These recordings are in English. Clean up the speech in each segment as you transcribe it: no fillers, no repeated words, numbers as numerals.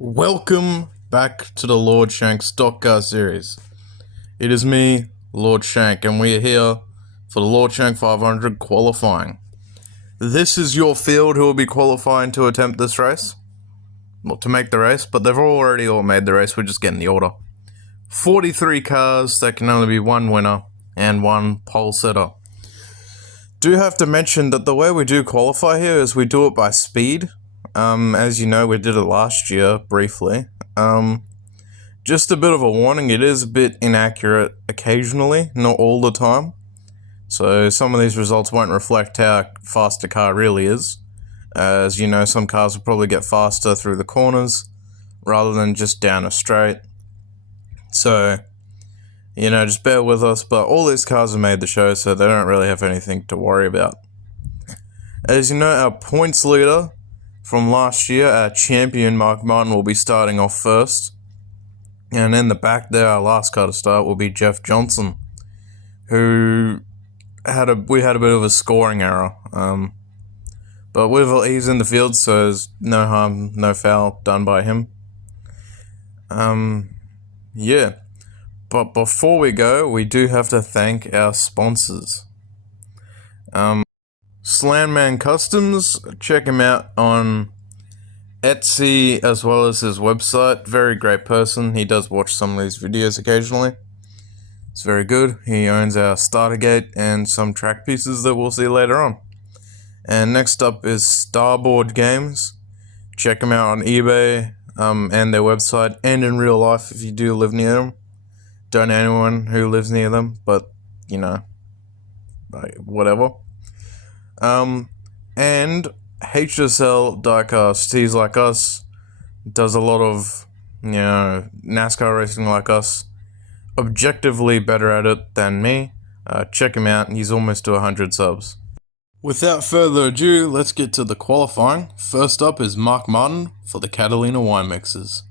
Welcome back to the Lord Shank Stock Car series. It is me, Lord Shank, and we are here for the Lord Shank 500 qualifying. This is your field who will be qualifying to attempt this race. Well, to make the race, but they've already all made the race, we're just getting the order. 43 cars, there can only be one winner and one pole setter. Do have to mention that the way we do qualify here is we do it by speed. As you know, we did it last year, briefly. Just a bit of a warning, it is a bit inaccurate occasionally, not all the time. So some of these results won't reflect how fast a car really is. As you know, some cars will probably get faster through the corners, rather than just down a straight. So, you know, just bear with us, but all these cars have made the show, so they don't really have anything to worry about. As you know, our points leader from last year, our champion Mark Martin, will be starting off first. And in the back there, our last car to start will be Jeff Johnson, who we had a bit of a scoring error. But he's in the field, so there's no harm, no foul done by him. Yeah. But before we go, we do have to thank our sponsors. Slandman Customs, check him out on Etsy as well as his website. Very great person. He does watch some of these videos occasionally. It's very good. He owns our starter gate and some track pieces that we'll see later on. And next up is Starboard Games. Check them out on eBay and their website and in real life if you do live near them. Don't know anyone who lives near them, but you know, like, whatever. And HSL Diecast, he's like us, does a lot of, you know, NASCAR racing like us, objectively better at it than me. Check him out, he's almost to 100 subs. Without further ado, let's get to the qualifying. First up is Mark Martin for the Catalina wine mixes.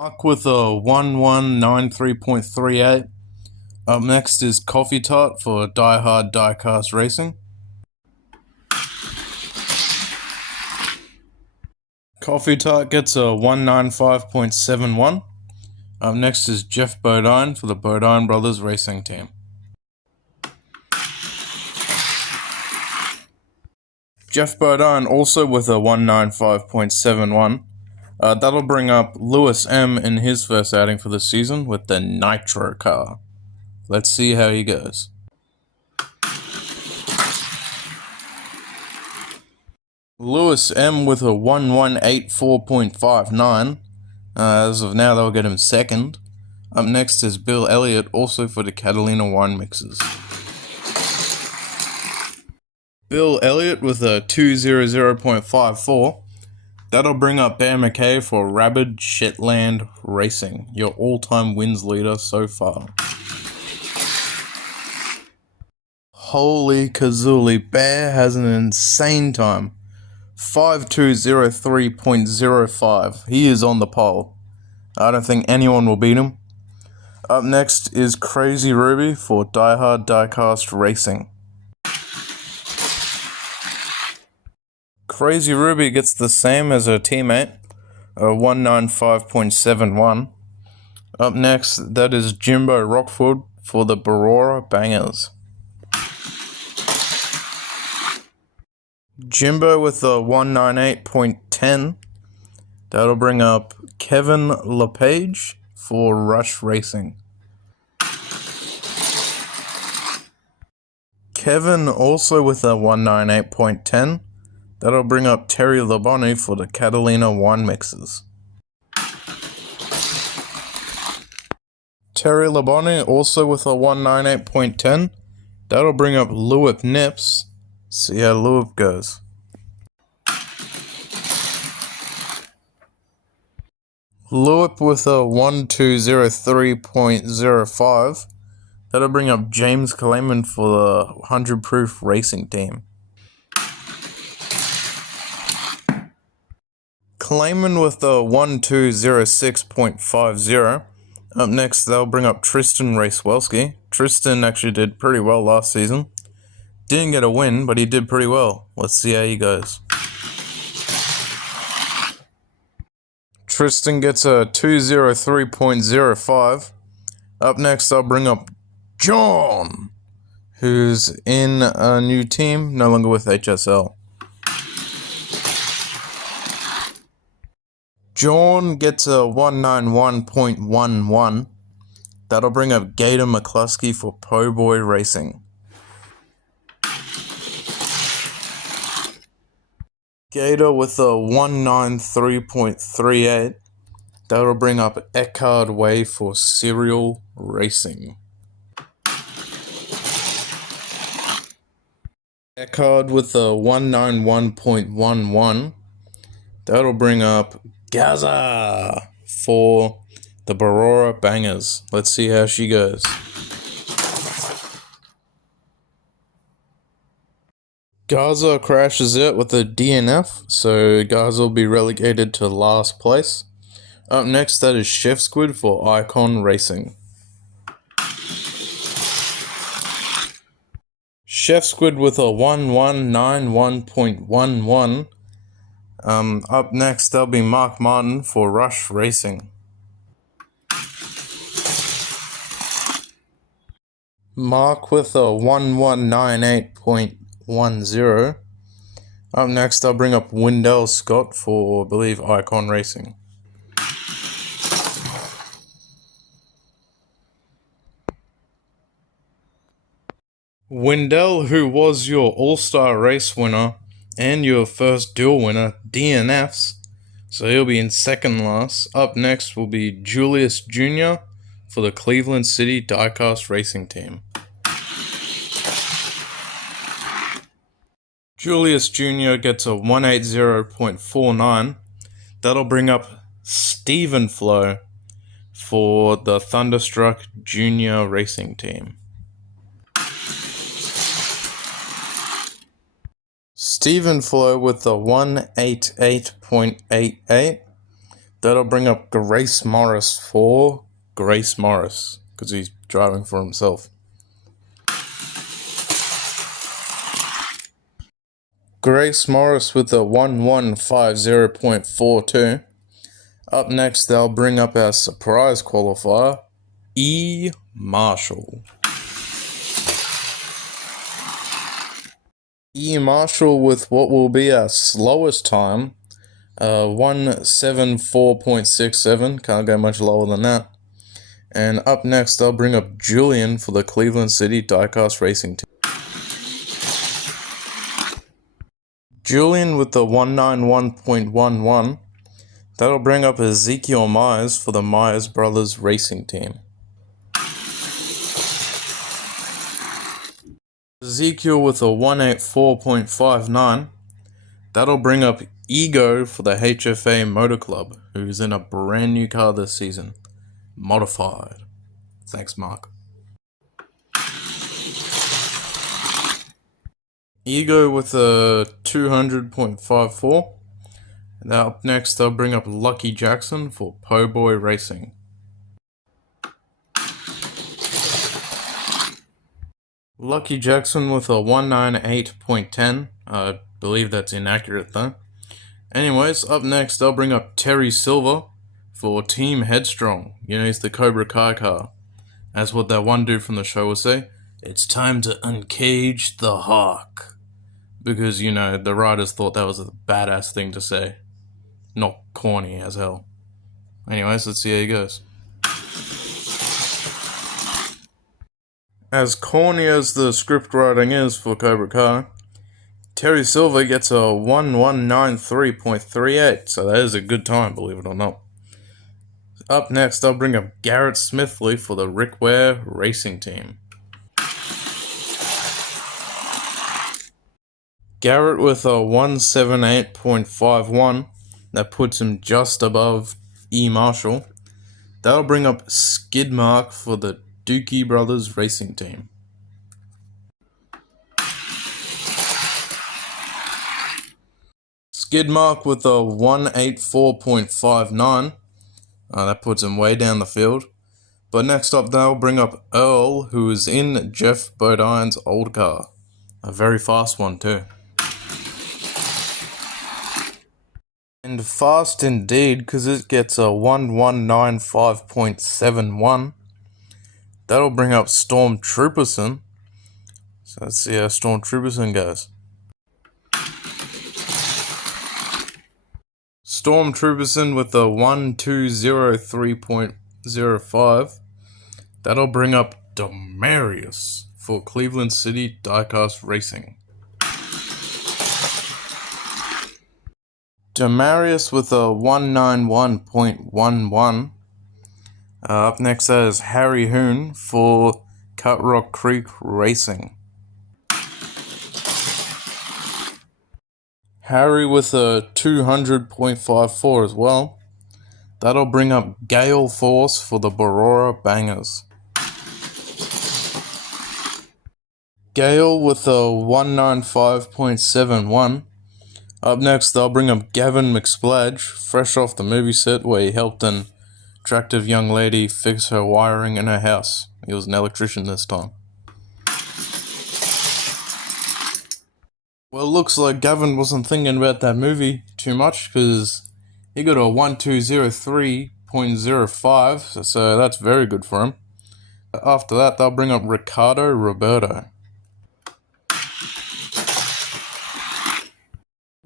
Mark with a 1193.38. Up next is Coffee Tart for Die Hard Diecast Racing. Coffee Tart gets a 195.71. Up next is Jeff Bodine for the Bodine Brothers Racing Team. Jeff Bodine also with a 195.71. That'll bring up Lewis M in his first outing for the season with the Nitro car. Let's see how he goes. Lewis M with a 1184.59. As of now, they'll get him second. Up next is Bill Elliott, also for the Catalina wine mixes. Bill Elliott with a 200.54. That'll bring up Bear McKay for Rabid Shetland Racing, your all-time wins leader so far. Holy Kazoolie, Bear has an insane time. 5203.05. He is on the pole. I don't think anyone will beat him. Up next is Crazy Ruby for Die Hard Diecast Racing. Crazy Ruby gets the same as her teammate, a 195.71. Up next, that is Jimbo Rockford for the Barora Bangers. Jimbo with a 198.10. That'll bring up Kevin LePage for Rush Racing. Kevin also with a 198.10. That'll bring up Terry Labonte for the Catalina wine mixes. Terry Labonte also with a 198.10. That'll bring up Lewip Nips. See how Lewip goes. Lewip with a 1203.05. That'll bring up James Clayman for the 100 Proof Racing Team. Clayman with a 1206.50. Up next, they'll bring up Tristan Racewelski. Tristan actually did pretty well last season. Didn't get a win, but he did pretty well. Let's see how he goes. Tristan gets a 203.05. Up next, I'll bring up John, who's in a new team, no longer with HSL. John gets a 191.11. That'll bring up Gator McCluskey for Po Boy Racing. Gator with a 193.38. That'll bring up Eckhard Way for Serial Racing. Eckhard with a 191.11. That'll bring up Gaza for the Barora Bangers. Let's see how she goes. Gaza crashes it with a DNF, so Gaza will be relegated to last place. Up next, that is Chef Squid for Icon Racing. Chef Squid with a 1191.11. Up next, there'll be Mark Martin for Rush Racing. Mark with a 1198.10. Up next, I'll bring up Wendell Scott for, I believe, Icon Racing. Wendell, who was your All-Star race winner and your first duel winner, DNFs, so he'll be in second last. Up next will be Julius Jr. for the Cleveland City Diecast Racing Team. Julius Jr. gets a 180.49. That'll bring up Stephen Flo for the Thunderstruck Junior Racing Team. Stephen Flo with the 188.88. That'll bring up Grace Morris for Grace Morris, because he's driving for himself. Grace Morris with the 1150.42. Up next, they'll bring up our surprise qualifier, E. Marshall. E. Marshall with what will be our slowest time, 174.67, can't go much lower than that. And up next, I'll bring up Julian for the Cleveland City Diecast Racing Team. Julian with the 191.11, that'll bring up Ezekiel Myers for the Myers Brothers Racing Team. Ezekiel with a 184.59. That'll bring up Ego for the HFA Motor Club, who's in a brand new car this season. Modified. Thanks, Mark. Ego with a 200.54. Now up next, I'll bring up Lucky Jackson for Po Boy Racing. Lucky Jackson with a 198.10. I believe that's inaccurate though. Anyways, up next I'll bring up Terry Silver for Team Headstrong. You know, he's the Cobra Kai car. As what that one dude from the show will say, it's time to uncage the hawk. Because, you know, the writers thought that was a badass thing to say. Not corny as hell. Anyways, let's see how he goes. As corny as the script writing is for Cobra Kai, Terry Silver gets a 1193.38, so that is a good time, believe it or not. Up next, I'll bring up Garrett Smithley for the Rick Ware Racing Team. Garrett with a 178.51, that puts him just above E. Marshall. That'll bring up Skidmark for the Dookie Brothers Racing Team. Skidmark with a 184.59. That puts him way down the field. But next up, they'll bring up Earl, who is in Jeff Bodine's old car. A very fast one too. And fast indeed, because it gets a 1195.71. That'll bring up Stormtrooperson. So let's see how Stormtrooperson goes. Stormtrooperson with a 1203.05. That'll bring up Demarius for Cleveland City Diecast Racing. Demarius with a 191.11. Up next is Harry Hoon for Cut Rock Creek Racing. Harry with a 200.54 as well. That'll bring up Gale Force for the Barora Bangers. Gale with a 195.71. Up next, they'll bring up Gavin McSpladge, fresh off the movie set where he helped an attractive young lady fix her wiring in her house. He was an electrician this time. Well, looks like Gavin wasn't thinking about that movie too much, because he got a 1203.05, so that's very good for him. After that, they'll bring up Ricardo Roberto.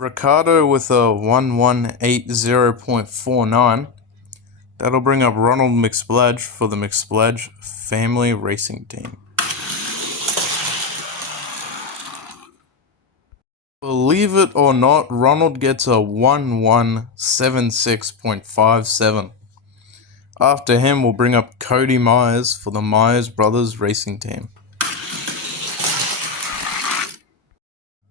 Ricardo with a 1180.49. That'll bring up Ronald McSpladge for the McSpladge Family Racing Team. Believe it or not, Ronald gets a 1176.57. After him, we'll bring up Cody Myers for the Myers Brothers Racing Team.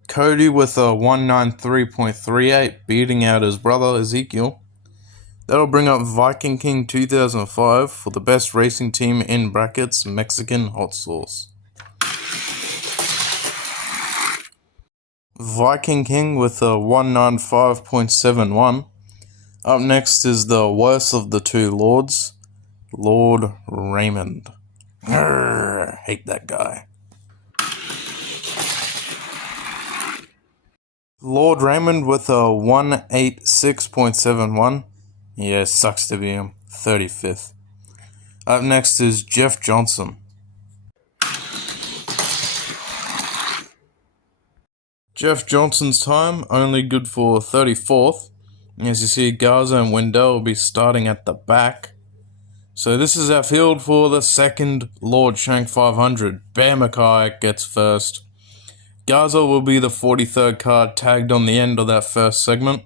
Cody with a 193.38, beating out his brother Ezekiel. That'll bring up Viking King 2005 for the best racing team in brackets Mexican Hot Sauce. Viking King with a 195.71. Up next is the worst of the two lords, Lord Raymond. Hate that guy. Lord Raymond with a 186.71. Yeah, sucks to be him. 35th. Up next is Jeff Johnson. Jeff Johnson's time, only good for 34th. As you see, Garza and Wendell will be starting at the back. So this is our field for the second Lord Shank 500. Bear Mackay gets first. Garza will be the 43rd card tagged on the end of that first segment.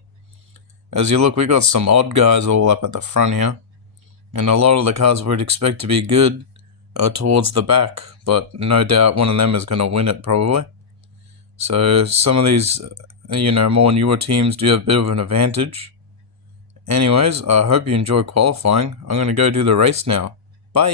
As you look, we got some odd guys all up at the front here. And a lot of the cards we'd expect to be good are towards the back. But no doubt one of them is going to win it probably. So some of these, more newer teams do have a bit of an advantage. Anyways, I hope you enjoy qualifying. I'm going to go do the race now. Bye!